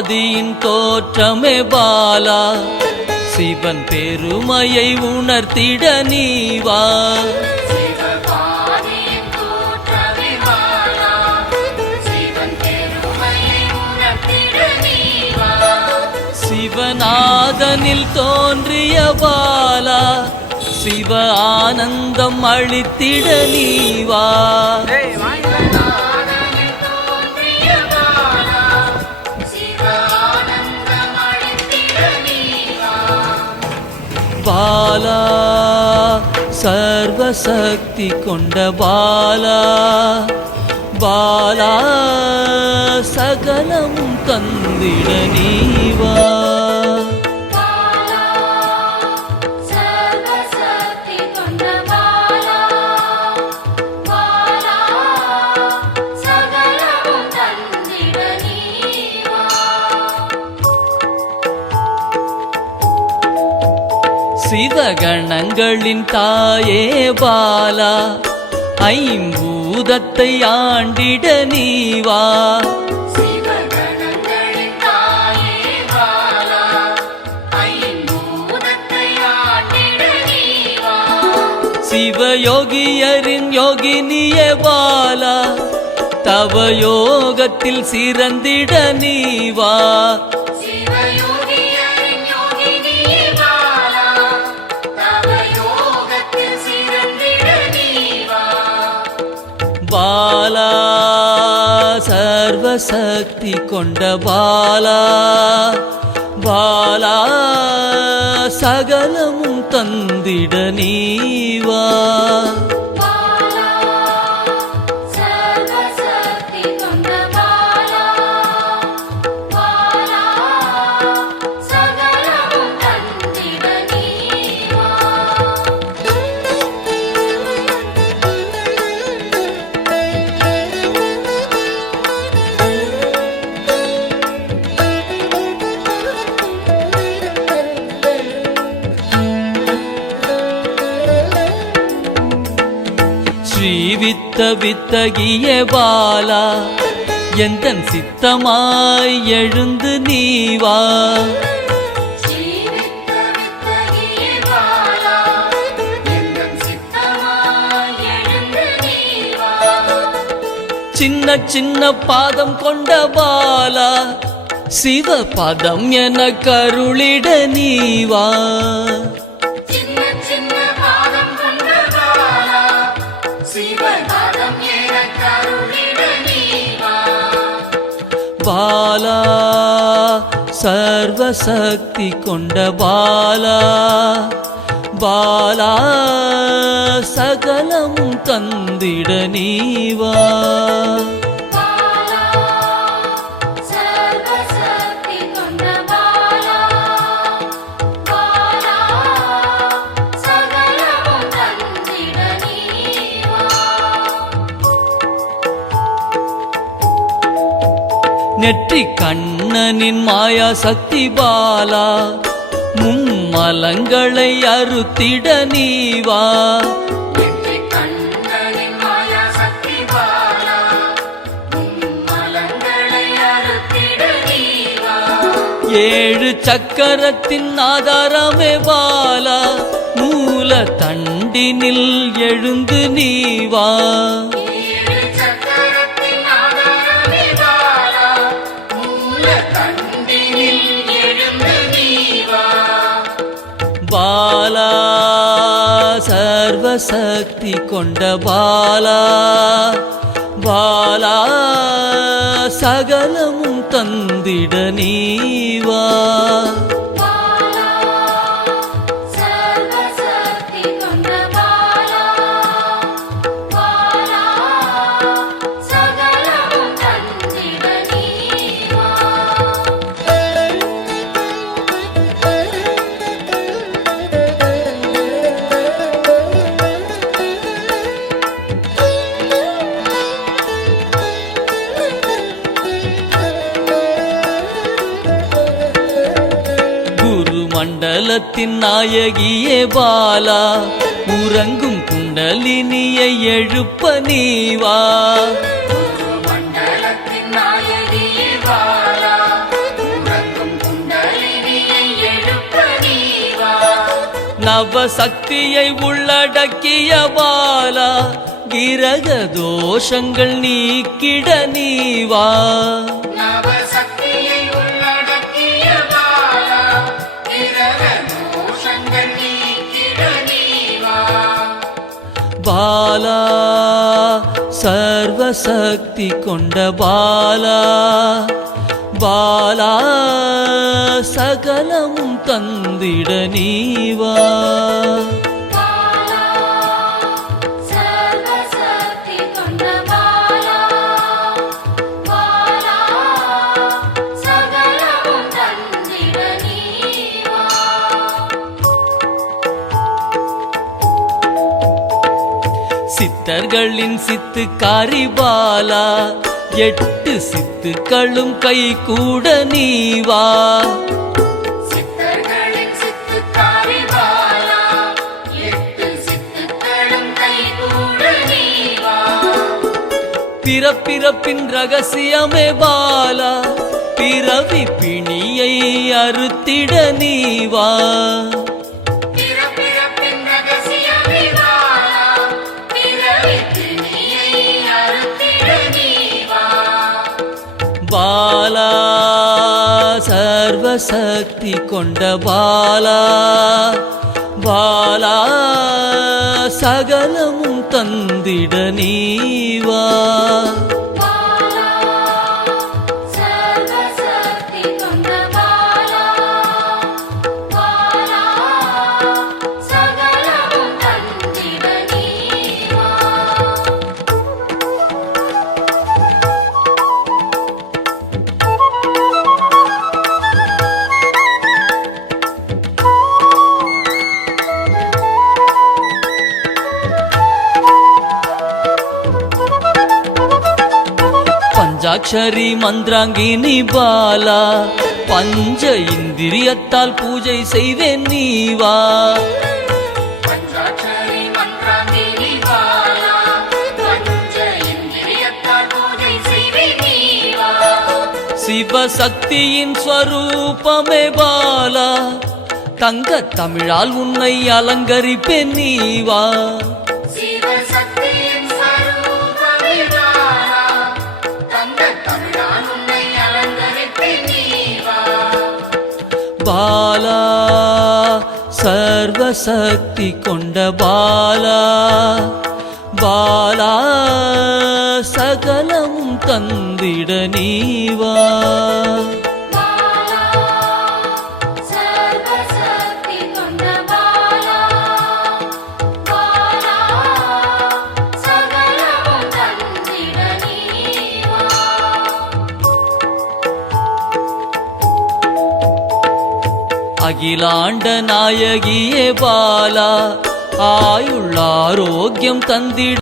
ஆதியின் தோற்றமே பாலா, சிவன் பெருமையை உணர்த்திட நீவா. சிவநாதனில் தோன்றிய பாலா, சிவ ஆனந்தம் அளித்திட நீவா. பாலா சர்வசக்தி கொண்ட பாலா, பாலா சகலம் தந்திட நீவா. சிவகணங்களின் தாயே பாலா, ஐம்பூதத்தை ஆண்டிட நீவா. சிவயோகியரின் யோகினியே பாலா, தவ யோகத்தில் சிறந்திட நீவா. பாலா சர்வசக்தி கொண்ட பாலா, பாலா சகலமும் தந்திட நீவா. ஸ்ரீவித்த வித்தகிய பாலா, எந்தன் சித்தமாய் எழுந்து நீவா. சின்ன சின்ன பாதம் கொண்ட பாலா, சிவ பதம் என கருளிட நீவா. பாலா சர்வசக்தி கொண்ட பாலா, பாலா சகலம் தந்திட நீவா. நெற்றி கண்ணனின் மாயா சக்தி பாலா, மும்மலங்களை அறுத்திட நீவா. ஏழு சக்கரத்தின் ஆதாரமே பாலா, மூல தண்டினில் எழுந்து நீவா. பாலா சர்வசக்தி கொண்ட பாலா, பாலா சகலமும் தந்திட நீவா. மண்டலத்தின் நாயகியே பாலா, உறங்கும் குண்டலினியை எழுப்ப நீவா. மண்டலத்தின் நாயகியே பாலா, நவசக்தியை உள்ளடக்கிய பாலா கிரக தோஷங்கள் நீக்கிட நீவா நவசக்தியை உள்ளடக்கிய பாலா கிரக தோஷங்கள் நீக்கிட நீவா பாலா சர்வசக்தி கொண்ட பாலா பாலா சகலமும் தந்திட நீவா பாலா சர்வசக்தி கொண்ட பாலா பாலா சகலமும் தந்திட நீவா சித்தர்களின் சித்துக்காரி பாலா 8 சித்துக்களும் கை கூட நீவா சித்தர்களின் சித்துக்காரி பாலா 8 சித்துக்களும் கைகூட நீவா பிறப்பிறப்பின் ரகசியமே பாலா பிறவி பிணியை அறுத்திட நீவா பிறப்பிறப்பின் ரகசியமே பாலா பிறவி பிணியை அறுத்திட நீவா பாலா சர்வசக்தி கொண்ட பாலா பாலா சகலமும் தந்திட நீவா பாலா சர்வசக்தி கொண்ட பாலா பாலா சகலமும் தந்திட நீவா பஞ்சாட்சரி மந்திராங்கினி பாலா பஞ்ச இந்திரியத்தால் பூஜை செய்வேன் நீவா பஞ்சாட்சரி மந்திராங்கினி பாலா பஞ்ச இந்திரியத்தால் பூஜை செய்வேன் நீவா சிவசக்தியின் ஸ்வரூபமே பாலா தங்க தமிழால் உன்னை அலங்கரிப்பேன் நீவா சிவசக்தியின் ஸ்வரூபமே பாலா தங்க தமிழால் உன்னை அலங்கரிப்பேன் நீவா பாலா சர்வசக்தி கொண்ட பாலா பாலா சகலமும் தந்திட நீவா பாலா சர்வசக்தி கொண்ட பாலா பாலா சகலமும் தந்திட நீவா அகிலாண்ட நாயகியே பாலா ஆயுள் ஆரோக்கியம் தந்திட